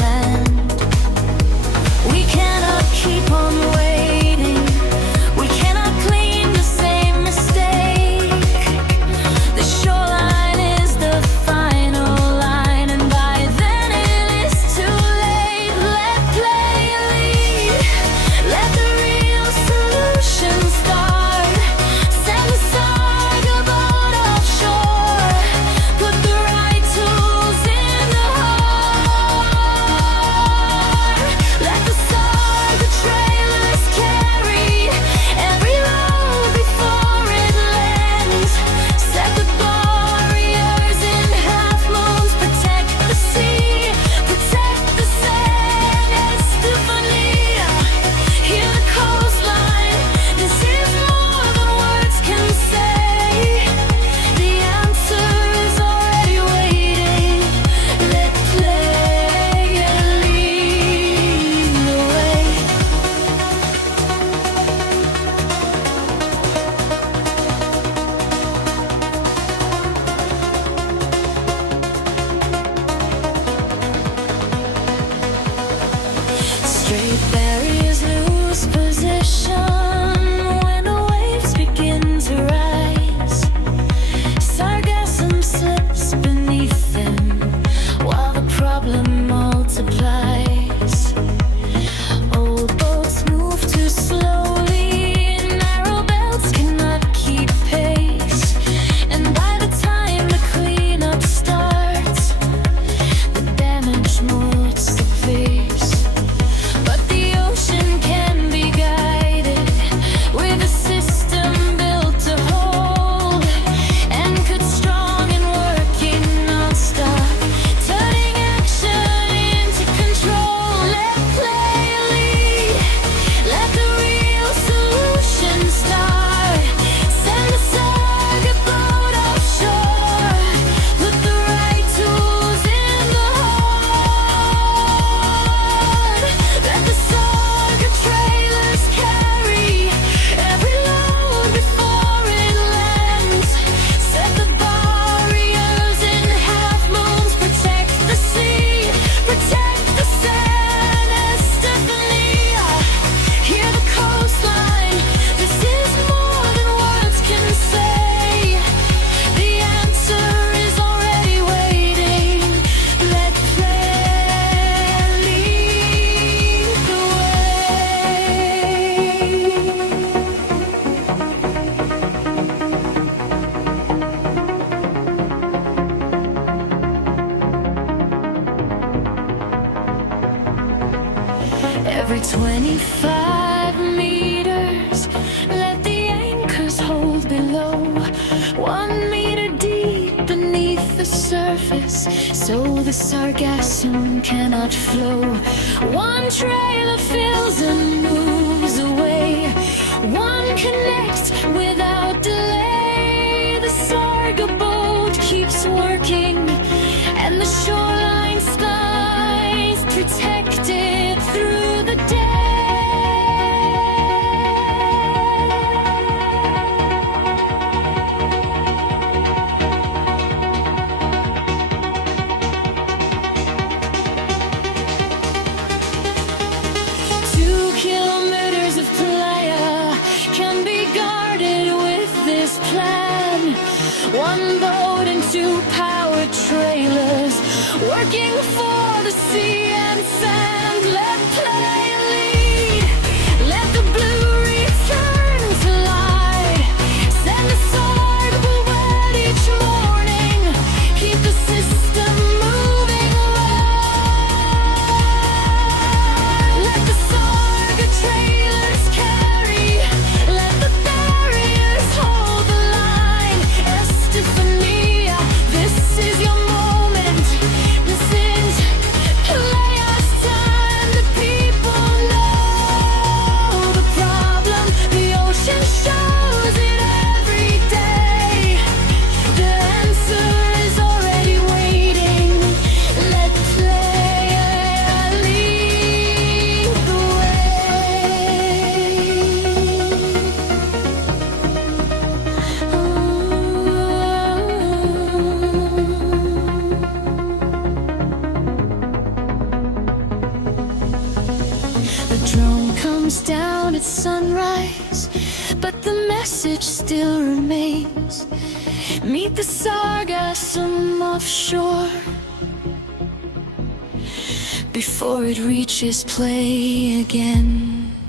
land. We cannot keep on waiting. We cannot clean the same mistake. The shoreline is the final line, and by then it is too late. Let play lead. Let the real solution start. Send the Sarga boat offshore. Put the right tools in the heart. Let the Sarga trailers carry every load before it lands. Set the barriers in half moons. Protect the sea, protect the sand. Estefania, hear the coastline. This is more than words can say. The answer is already waiting. Let play lead the way. Straight barriers lose position when the waves begin to rise. Sargassum slips beneath them while the problem multiplies. Old boats move too slowly, narrow belts cannot keep pace. And by the time the cleanup starts, the damage molds the face. But the ocean can be guided with a system built to hold, anchored strong and working non-stop, turning action into control. Let play lead. Let the real solution start. Send the Sarga boat offshore. Put the right tools in the heart. Let the Sarga trailers carry every load before it lands. Set the barriers in half moons. Protect the sea, protect the sand. Estefania, hear the coastline. This is more than words can say. The answer is already waiting. Let play lead the way. Every 25 meters, let the anchors hold below. 1 meter deep beneath the surface, so the Sargassum cannot flow. One trailer fills and moves away. One connects without delay. The Sarga boat keeps working, and the shoreline skies protected through the day. Kilometers of playa can be guarded comes down at sunrise, but the message still remains. Meet the sargassum offshore before it reaches play again.